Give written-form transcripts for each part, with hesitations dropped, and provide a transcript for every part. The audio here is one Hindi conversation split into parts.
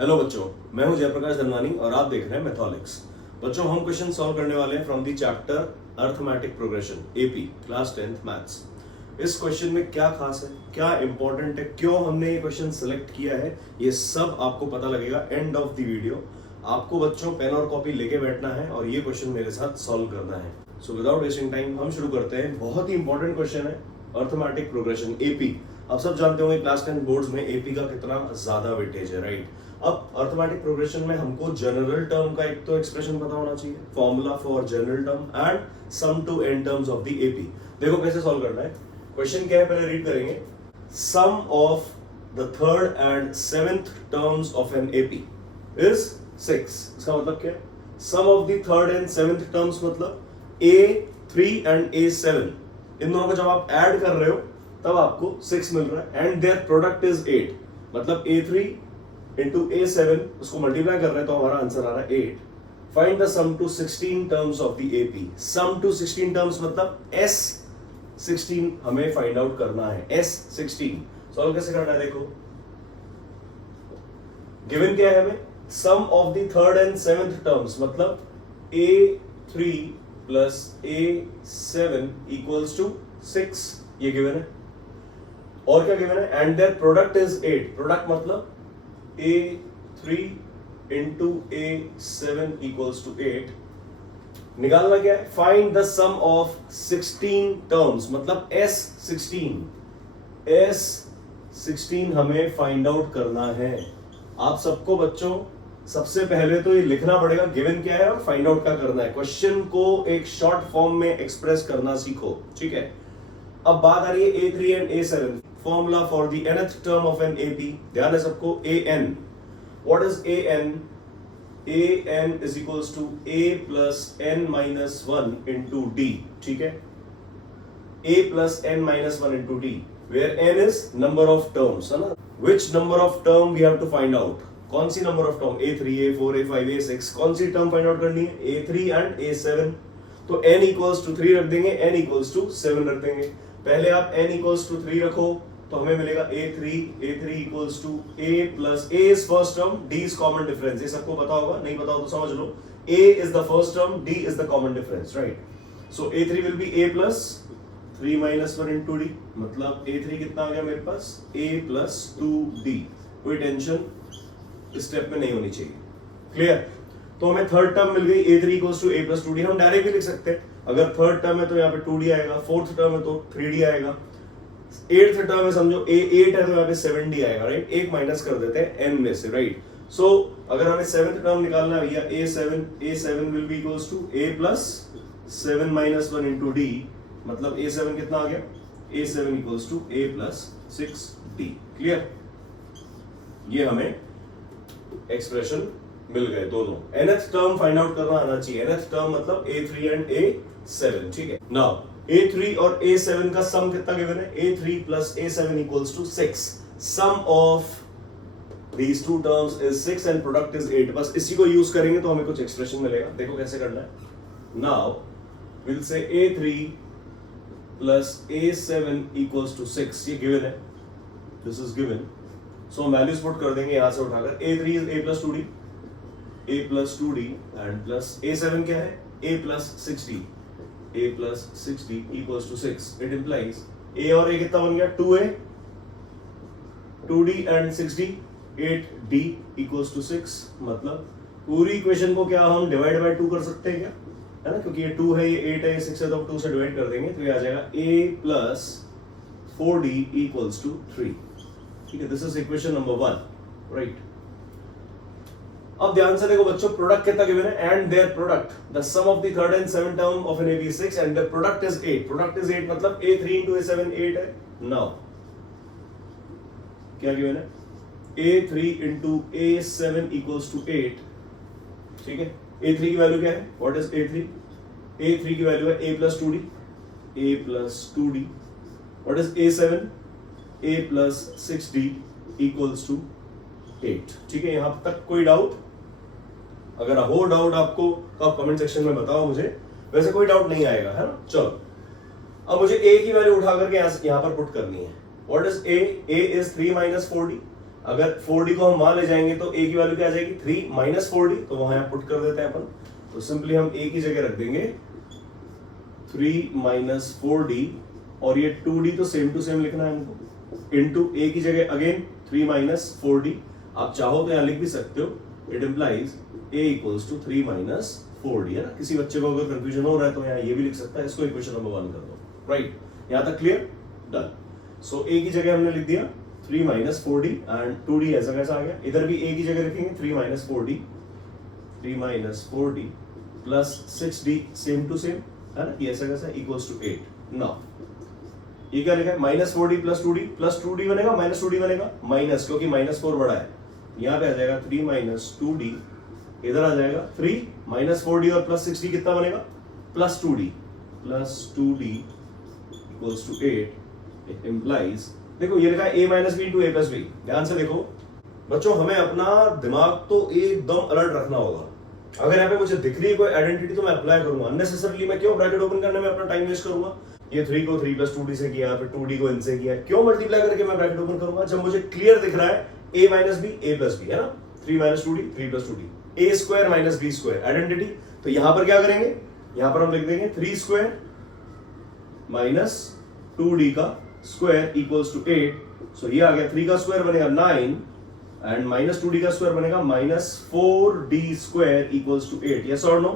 हेलो बच्चों, मैं हूं जयप्रकाश धनवानी और आप देख रहे हैं मैथोलिक्स। बच्चों, हम क्वेश्चन सॉल्व करने वाले हैं from the chapter arithmetic progression AP class 10th maths. इस क्वेश्चन में क्या खास है, क्या इंपॉर्टेंट है, क्यों हमने ये क्वेश्चन सिलेक्ट किया है, ये सब आपको पता लगेगा एंड ऑफ द वीडियो। आपको बच्चों पेन और कॉपी लेके बैठना है और ये क्वेश्चन मेरे साथ सॉल्व करना है। सो विदाउट वेस्टिंग टाइम हम शुरू करते हैं। बहुत ही इंपॉर्टेंट क्वेश्चन है अर्थमेटिक प्रोग्रेशन एपी। आप सब जानते होंगे क्लास 10 बोर्ड्स में एपी का कितना ज्यादा वेटेज है, राइट। अब अर्थमेटिक प्रोग्रेशन में हमको जनरल टर्म का एक तो एक्सप्रेशन पता होना चाहिए, formula for general term and sum to n terms of the AP. देखो कैसे सॉल्व करना है। क्वेश्चन क्या है पहले रीड करेंगे। Sum of the third and seventh terms of an AP is 6। इसका मतलब क्या है? Sum of the third and seventh terms मतलब A3 एंड A7, इन दोनों को जब आप ऐड कर रहे हो तब आपको 6 मिल रहा है एंड देयर प्रोडक्ट इज 8। मतलब A3 इंटू A7 उसको मल्टीप्लाई कर रहे हैं तो हमारा आंसर आ रहा है 8। Find the sum to 16 terms of the AP। Sum to 16 terms मतलब S16 हमें फाइंड आउट करना है। S16 सॉल्व कैसे करना है देखो। गिवन क्या है हमें? Sum of the third and seventh terms मतलब A3 plus A7 equals to 6, ये गिवन है। और क्या गिवन है? And their product is 8। Product मतलब A3 into A7 equals to 8। निकालना क्या है? Find the sum of 16 terms मतलब S16। S16 हमें फाइंड आउट करना है। आप सबको बच्चों सबसे पहले तो ये लिखना पड़ेगा गिवन क्या है और फाइंड आउट क्या करना है। क्वेश्चन को एक शॉर्ट फॉर्म में एक्सप्रेस करना सीखो, ठीक है। अब बात आ रही है A3 and A7। Formula for the nth term of an AP, ध्यान है सबको। AN, what is AN? AN is equals to A plus n minus 1 into D, ठीक है। A plus n minus 1 into D, where n is number of terms, है ना। Which number of term we have to find out? कौन सी number of term? A3, A4, A5, A6, कौन सी टर्म फाइंड आउट करनी है? A3 and A7। तो n इक्वल्स टू 3 रख देंगे, n इक्वल्स टू 7 रख देंगे। पहले आप n इक्वल्स टू 3 रखो तो हमें मिलेगा A3 equals to A plus A is first term, D is common difference. ये सबको पता होगा, नहीं पता हो तो समझ लो। A is the first term, D is the common difference, right. So A3 will be A plus 3 minus 1 into D। मतलब A3 कितना आ गया मेरे पास? A plus 2D। कोई टेंशन इस स्टेप में नहीं होनी चाहिए, क्लियर। तो हमें थर्ड टर्म मिल गई A3 equals to A plus 2D। हम डायरेक्ट भी लिख सकते हैं। अगर थर्ड टर्म है तो यहाँ पे 2D आएगा, फोर्थ टर्म है तो 3D आएगा, एट्थ टर्म है समझो A8 है तो यहाँ पे 7D आएगा, राइट। एक माइनस कर देते हैं n में से, राइट। सो अगर हमें सेवेंथ टर्म निकालना है भैया A7 will be equals to A plus 7 minus 1 into D। मतलब A7 कितना आ गया? A7 equals to A plus 6D, clear. ये हमें एक्सप्रेशन मिल गए दोनों। nth टर्म फाइंड आउट करना आना चाहिए। nth टर्म मतलब A3 एंड A7, ठीक है। नाउ A3 और A7 का सम कितना गिवन है? A3 plus A7 equals to 6। Sum of these two terms is 6 and product is 8। बस इसी को यूज करेंगे तो हमें कुछ एक्सप्रेशन मिलेगा। देखो कैसे करना है। Now will say A3 plus A7 equals to 6, ये गिवन है, दिस इज गिवन। सो हम वैल्यूज पुट कर देंगे यहां से उठाकर। A3 is A plus 2D, A plus 2D and plus A7 क्या है? A plus 6D, A plus 6D equals to 6। It implies A और A कितना बन गया? 2A, 2D and 6D, 8D equals to 6। मतलब पूरी इक्वेशन को क्या हम डिवाइड बाय 2 कर सकते हैं क्या? है ना, क्योंकि ये 2 है, ये 8 है, ये 6 है, तो 2 से डिवाइड कर देंगे तो ये आ जाएगा A plus 4D equals to 3, ठीक है। This is equation number 1, right. अब ध्यान से देखो बच्चों, प्रोडक्ट कितना गिवन है? And their product, the sum of the third and seventh term of an AP is 6 and the product is 8। Product is 8 मतलब A3 into A7 8 है। नाउ क्या गिवन है? A3 into A7 equals to 8, ठीक है। A3 की वैल्यू क्या है? What is A3? A3 की वैल्यू है A plus 2D, A plus 2D। What is A7? A plus 6D equals to 8, ठीक है। यहां तक कोई डाउट? अगर हो डाउट आपको तो आप कमेंट सेक्शन में बताओ मुझे, वैसे कोई डाउट नहीं आएगा, है ना। चलो अब मुझे A की वैल्यू उठा करके यहां पर पुट करनी है। What is A? A is 3 minus 4D। अगर 4d को हम वहां ले जाएंगे तो a की वैल्यू क्या आ जाएगी 3 माइनस 4d, तो वहां यहाँ पुट कर देते हैं अपन। तो सिंपली हम a की जगह रख देंगे 3 माइनस 4d, और ये 2d तो सेम टू सेम लिखना है हमको, इनटू a की जगह अगेन 3 माइनस 4d। आप चाहो तो यहाँ लिख भी सकते हो, it implies a equals to 3 minus 4d, है ना। किसी बच्चे को अगर कंफ्यूजन हो रहा है तो यहाँ ये भी लिख सकता है, इसको इक्वेशन नंबर 1 कर दो, राइट। यहाँ तक क्लियर, डन। सो a की जगह हमने लिख दिया 3 माइनस 4d एंड 2d ऐसा कैसा आ गया। इधर भी a की जगह रखेंगे 3 minus 4d, 3 minus 4d plus 6d same to same, है ना, ये ऐसा कैसा इक्वल्स टू 8। नाउ ये क्या लिखा है माइनस 4d प्लस 2d बनेगा, माइनस 2d बनेगा, माइनस क्योंकि माइनस 4 बड़ा है, यहाँ पे आ जाएगा 3 माइनस 2d, इधर आ जाएगा 3 माइनस 4d और प्लस 6d कितना बनेगा plus 2d equals to 8। It implies, देखो ये लिखा है a minus b to a plus b. ध्यान से देखो बच्चों, हमें अपना दिमाग तो एकदम अलर्ट रखना होगा। अगर यहाँ पे मुझे दिख रही है कोई आइडेंटिटी तो मैं अप्लाई करूंगा, अननेसेसरली मैं क्यों ब्रैकेट ओपन करने में अपना टाइम वेस्ट करूंगा। ये 3 को 3 प्लस 2d से किया, फिर 2d को इनसे किया, क्यों मल्टीप्लाई करके मैं ब्रैकेट ओपन करूंगा जब मुझे क्लियर दिख रहा है a minus b a plus b, है ना। 3 minus 2d 3 plus 2d, a square minus b square identity. तो यहां पर क्या करेंगे, यहां पर हम लिख देंगे 3 स्क्वायर माइनस 2d का स्क्वायर इक्वल्स टू 8। सो ये आ गया 3 का स्क्वायर बनेगा 9 एंड माइनस 2d का स्क्वायर बनेगा minus 4d square equals to 8। Yes और नो,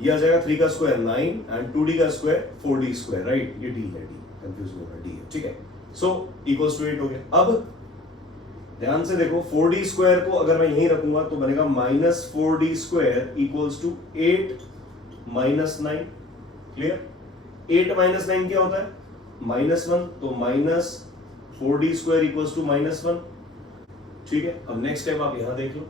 ये आ जाएगा 3 का स्क्वायर 9 एंड 2d का स्क्वायर 4d स्क्वायर, राइट। ये d है, d कंफ्यूज नहीं होना, d है, ठीक है। सो इक्वल्स टू 8 हो गया। अब ध्यान से देखो 4d स्क्वायर को अगर मैं यहीं रखूंगा तो बनेगा minus 4d square equals to 8 minus 9। Clear, 8 minus 9 क्या होता है -1, तो minus 4d square equals to -1। ठीक है, अब नेक्स्ट स्टेप आप यहां देख लो,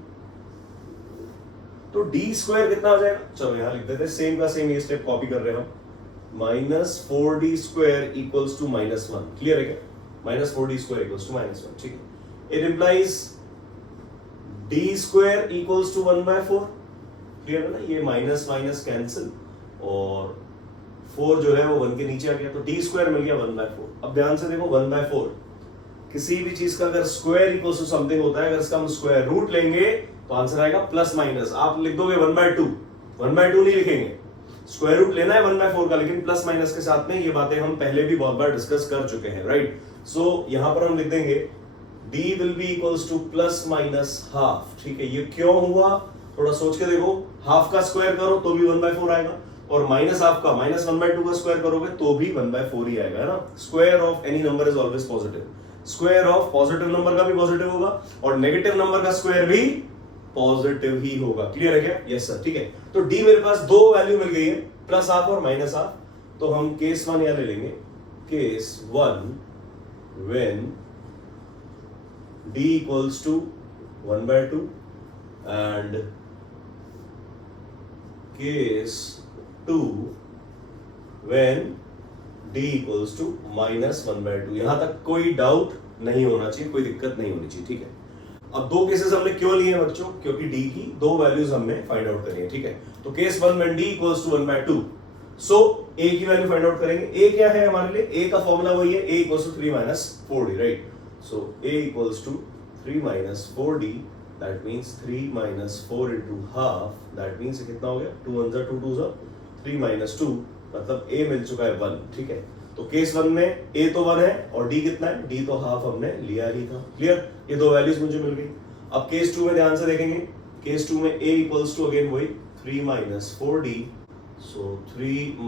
तो d स्क्वायर कितना हो जाएगा, चलो यहां लिख देते हैं, सेम का सेम ये स्टेप कॉपी कर रहे हैं हम। -4d square equals to -1। Clear है क्या, -4d स्क्वायर इक्वल्स टू -1, ठीक है। It implies d square equals to 1/4। Clear है ना, ये माइनस माइनस कैंसिल और 4 जो है वो 1 के नीचे आ गया, तो d स्क्वायर मिल गया 1/4। अब ध्यान से देखो 1/4 किसी भी चीज का अगर स्क्वायर इक्वल्स टू समथिंग होता है, अगर इसका हम स्क्वायर रूट लेंगे तो आंसर आएगा प्लस माइनस। आप लिख दोगे 1/2, 1/2 नहीं लिखेंगे, स्क्वायर रूट लेना है 1/4 का, लेकिन प्लस माइनस के साथ में। ये बातें हम पहले भी बहुत बार डिस्कस कर चुके हैं, राइट। सो यहां पर हम लिख देंगे d will be equals two plus minus half. ठीक है, ये क्यों हुआ थोड़ा सोच के देखो, हाफ का स्क्वायर करो तो भी 1/4 आएगा, और माइनस हाफ का -1/2 का स्क्वायर करोगे तो भी 1/4 ही आएगा, है ना। Square of any number is always positive, square of positive number का भी पॉजिटिव होगा और नेगेटिव नंबर का स्क्वायर भी पॉजिटिव ही होगा। क्लियर है क्या, यस सर, ठीक है। तो d मेरे पास दो वैल्यू मिल गई है, प्लस हाफ और माइनस हाफ। तो हम केस 1 यहां ले लेंगे, case 1 when d equals to 1/2 and case 2 when d equals to -1/2। यहां तक कोई डाउट नहीं होना चाहिए, कोई दिक्कत नहीं होनी चाहिए, ठीक है। अब दो केसेस हमने क्यों लिए हैं बच्चों, क्योंकि d की दो वैल्यूज हमने फाइंड आउट करनी है, ठीक है। तो case 1 when d equals to 1/2, so a की वैल्यू फाइंड आउट करेंगे। a क्या है हमारे लिए, a का फॉर्मूला वही है, a equals to 3 - 4d, right. So a equals to 3 - 4d, that means 3 - 4 into half, that means कितना हो गया, 2 1 2 2 3 - 2, मतलब a मिल चुका है 1, ठीक है। तो केस 1 में a तो 1 है और d कितना है, d तो हाफ हमने लिया ही था। क्लियर, ये दो वैल्यूज मुझे मिल गई। अब केस 2 में ध्यान से देखेंगे, केस 2 में a इक्वल्स टू अगेन वही 3 - 4d, सो 3 -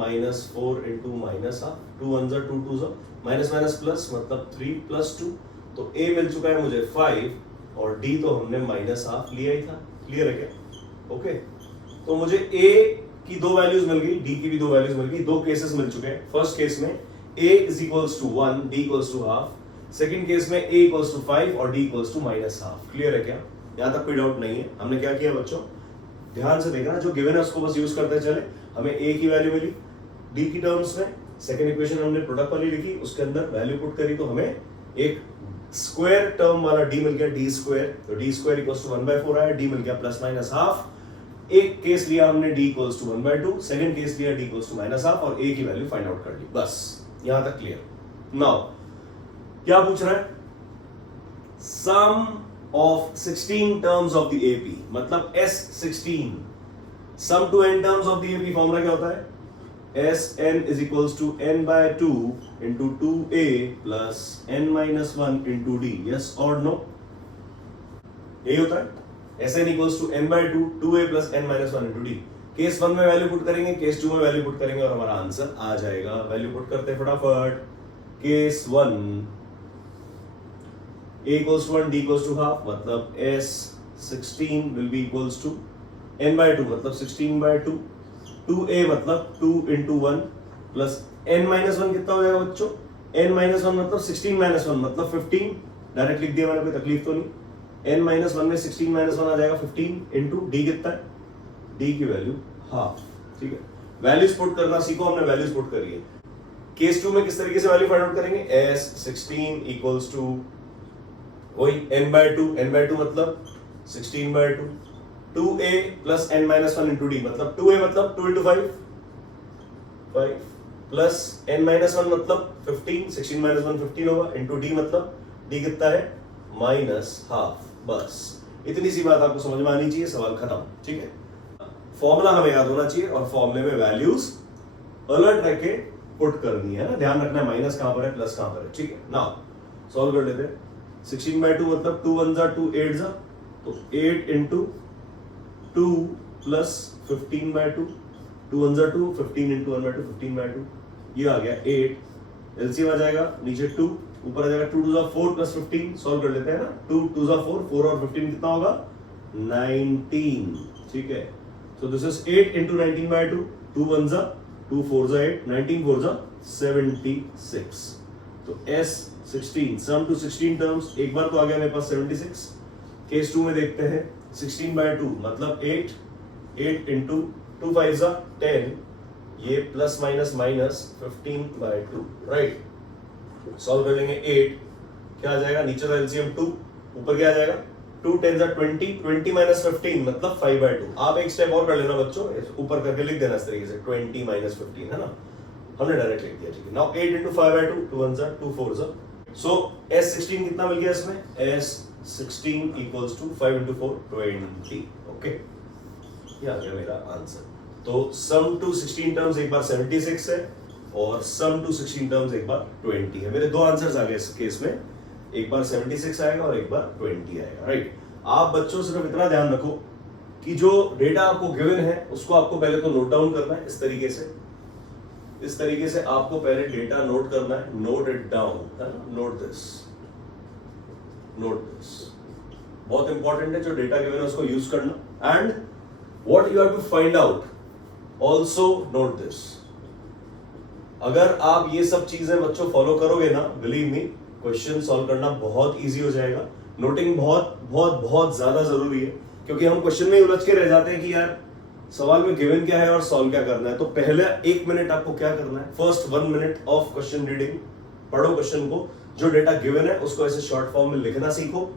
4 into minus half, 2 1 2 2 minus minus plus, मतलब 3 + 2, तो a मिल चुका है मुझे 5 और d तो हमने माइनस हाफ लिया ही था। क्लियर है क्या, ओके। तो मुझे a की दो वैल्यूज मिल गई, d की भी दो वैल्यूज मिल गई, दो केसेस मिल चुके हैं। फर्स्ट केस में a is equals to 1, d equals to half, second case में a equals to 5 और d equals to -half। Clear है क्या, यहां तक कोई डाउट नहीं है। हमने क्या किया बच्चों, ध्यान से देखना, जो गिवन है उसको बस यूज करते चले। हमें a की वैल्यू मिली d की टर्म्स में, सेकंड इक्वेशन हमने प्रोडक्ट वाली लिखी, उसके अंदर वैल्यू पुट करी तो हमें एक स्क्वायर टर्म वाला d मिल गया, d स्क्वायर। तो d स्क्वायर इक्वल्स टू 1/4 आया, d मिल गया प्लस माइनस हाफ। एक केस लिया हमने d equals to 1/2, second case लिया d इक्वल्स टू -half और a की वैल्यू फाइंड आउट कर ली। बस यहां तक क्लियर। नाउ क्या पूछ रहा है, सम of 16 terms of the AP, मतलब S16 sum to n terms of the AP formula क्या होता है? Sn is equals to n by 2 into 2a plus n minus 1 into d. Yes or no? यही होता है। Sn equals to n by 2 2a plus n minus 1 into d. Case 1 में वैल्यू पुट करेंगे, केस 2 में वैल्यू पुट करेंगे और हमारा आंसर आ जाएगा। वैल्यू पुट करते हैं फटाफट। Case 1 a equals to 1 d equals to half, मतलब S16 will be equals to n by 2 मतलब 16 by 2, 2a मतलब 2 into 1 plus n minus 1 कितना हो जाएगा बच्चों? n minus 1 मतलब 16 minus 1 मतलब 15, डायरेक्ट लिख दिया मैंने, कोई तकलीफ तो नहीं। n minus 1 में 16 minus 1 आ जाएगा 15 into d कितना है? d की वैल्यू हाफ, ठीक है। वैल्यूज पुट करना सीखो, हमने वैल्यूज पुट करी है। केस 2 में किस तरीके से वैल्यू फाइंड आउट करेंगे? S16 equals to वही n by 2 मतलब 16 by 2, 2a plus n minus 1 into d मतलब 2a मतलब 2 into 5 plus n minus 1 मतलब 15, 16 minus 1 15 होगा, into d मतलब d कितना है? Minus half. बस इतनी सी बात आपको समझ में आनी चाहिए, सवाल खत्म, ठीक है। फॉर्मूला हमें याद होना चाहिए और फॉर्मूले में वैल्यूज अलर्ट रह के पुट करनी है ना, ध्यान रखना है माइनस कहां पर है, प्लस कहां पर है, ठीक है। नाउ सॉल्व कर लेते हैं। 16 by 2 मतलब 2 1 जा 2 8 जा, तो 8 into 2 plus 15 by 2, 2 1 जा 2, 15 into 1 by 2, 15 by 2, ये आ गया 8। एलसीएम आ जाएगा नीचे 2, ऊपर आ जाएगा 2 2 जा 4 plus 15। सॉल्व कर लेते हैं ना, 2 2 जा 4, 4 और 15 कितना होगा? 19, ठीक है। So this is 8 into 19 by 2, 2 1 जा 2 4 जा 8, 19 4 जा 76। तो S16 सम टू 16 टर्म्स, एक बार तो आ गया मेरे पास 76। केस 2 में देखते हैं 16 by 2 मतलब 8, 8 into 2 5 जा 10, ये plus minus minus 15 by 2, right. Solve कर लेंगे 8, क्या आ जाएगा? नीचे का एलसीएम 2, ऊपर क्या आ जाएगा? 2 10 जा 20, 20 minus 15 मतलब 5 by 2। आप एक स्टेप और कर लेना बच्चों, ऊपर करके लिख देना इस तरीके से 20 minus 15, है ना, हमने डायरेक्ट लिख दिया, ठीक है। नाउ 8 into 5 by 2, 2 1 जा 2 4 जा, सो S16 कितना मिल गया इसमें? S16 equals to 5 into 4 20, okay, ये आ गया मेरा आंसर। तो सम टू 16 टर्म्स एक बार 76 है और सम टू 16 टर्म्स एक बार 20 है। मेरे दो आंसर्स आ गए इस केस में, एक बार 76 आएगा और एक बार 20 आएगा, राइट। आप बच्चों सिर्फ इतना ध्यान रखो कि जो डेटा आपको गिवन है उसको आपको पहले तो नोट डाउन करना है इस तरीके से, इस तरीके से आपको पहले डेटा नोट करना है, नोट इट डाउन, है ना, नोट दिस, नोट दिस, बहुत इंपॉर्टेंट है। जो डेटा गिवन है उसको यूज करना, and what you have to find out also note this. अगर आप ये सब चीजें बच्चों फॉलो करोगे ना, बिलीव मी, क्वेश्चन सॉल्व करना बहुत इजी हो जाएगा। नोटिंग बहुत बहुत बहुत ज्यादा जरूरी है, क्योंकि हम क्वेश्चन में ही उलझ के रह जाते हैं कि यार सवाल में गिवन क्या है और सॉल्व क्या करना है। तो पहले 1 मिनट आपको क्या करना है? First 1 minute of question reading, पढ़ो क्वेश्चन को, जो डेटा गिवन है उसको ऐसे शॉर्ट फॉर्म में लिखना सीखो,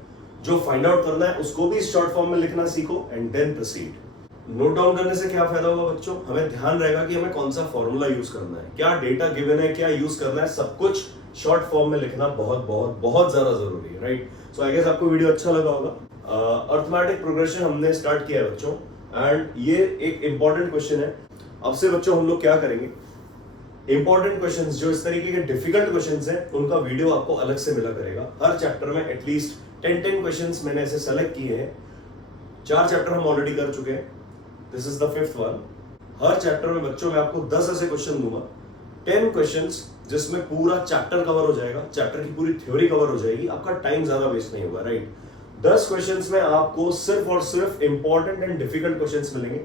जो फाइंड आउट करना है उसको भी शॉर्ट फॉर्म में लिखना सीखो, and then proceed. Note down करने से क्या फायदा होगा बच्चों? हमें ध्यान रहेगा कि हमें कौन सा फॉर्मूला यूज करना है, क्या डेटा गिवन है, क्या यूज करना है, सब कुछ शॉर्ट फॉर्म में लिखना बहुत बहुत बहुत ज्यादा जरूरी है, राइट। सो आई गेस आपको वीडियो अच्छा लगा होगा। अर्थमेटिक प्रोग्रेशन हमने स्टार्ट किया है बच्चों, एंड ये एक इंपॉर्टेंट क्वेश्चन है। अब से बच्चों हम लोग क्या करेंगे, इंपॉर्टेंट क्वेश्चंस जो इस तरीके के डिफिकल्ट क्वेश्चंस हैं उनका वीडियो आपको अलग से मिला करेगा। हर चैप्टर में एटलीस्ट 10 क्वेश्चंस मैंने ऐसे सेलेक्ट किए हैं। 4 चैप्टर हम ऑलरेडी कर चुके हैं, this is the 5th one. Her chapter में बच्चों मैं आपको 10 ऐसे क्वेश्चन दूंगा, 10 क्वेश्चंस जिसमें पूरा चैप्टर कवर हो जाएगा, चैप्टर की पूरी थ्योरी कवर हो जाएगी, आपका टाइम ज्यादा वेस्ट नहीं होगा, राइट। 10 क्वेश्चंस में आपको सिर्फ और सिर्फ इंपॉर्टेंट एंड डिफिकल्ट क्वेश्चंस मिलेंगे।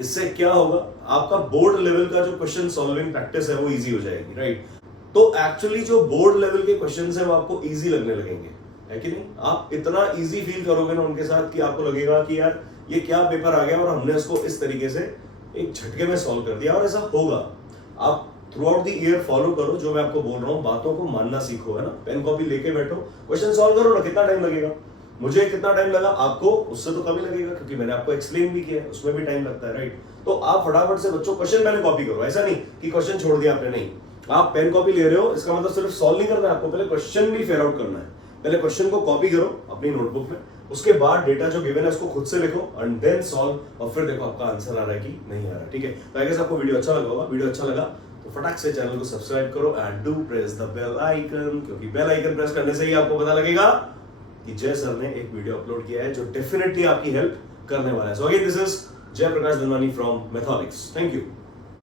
इससे क्या होगा, आपका बोर्ड लेवल का जो क्वेश्चन सॉल्विंग प्रैक्टिस है वो इजी हो जाएगी, राइट। तो एक्चुअली जो बोर्ड लेवल के क्वेश्चंस है वो आपको इजी लगने लगेंगे, है कि नहीं। आप इतना इजी फील करोगे ना उनके साथ कि आपको लगेगा कि यार ये क्या पेपर आ गया और हमने इसको इस तरीके से एक झटके में सॉल्व कर दिया, और ऐसा होगा। आप through out the year follow करो जो मैं आपको बोल रहा हूँ, बातों को मानना सीखो, है ना। पेन कॉपी लेके बैठो, क्वेश्चन सॉल्व करो ना। कितना टाइम लगेगा? मुझे कितना टाइम लगा, आपको उससे तो कम ही लगेगा, क्योंकि मैंने आपको एक्सप्लेन भी किया है, उसमें भी टाइम लगता है, राइट। तो आप फटाफट से बच्चों क्वेश्चन पहले कॉपी करो, ऐसा नहीं कि क्वेश्चन छोड़ दिया आपने, नहीं। आप पेन कॉपी ले रहे हो, इसका मतलब सिर्फ सॉल्व नहीं करना है आपको, पहले क्वेश्चन भी फिगर आउट करना है। पहले क्वेश्चन को कॉपी करो अपनी नोटबुक में, उसके बाद डेटा जो गिवन है उसको खुद से लिखो एंड देन सॉल्व, और फिर देखो आपका आंसर आ रहा है कि नहीं आ रहा। ठीक है, तो आई गेस आपको वीडियो अच्छा लगा होगा। वीडियो अच्छा लगा तो फटाक से चैनल को सब्सक्राइब करो and do press the bell icon, क्योंकि बेल आइकन प्रेस करने से ही आपको पता लगेगा कि जय सर ने एक वीडियो अपलोड किया है जो डेफिनेटली आपकी हेल्प करने वाला है। So again this is Jai Prakash Dhanwani from Matholics. Thank you.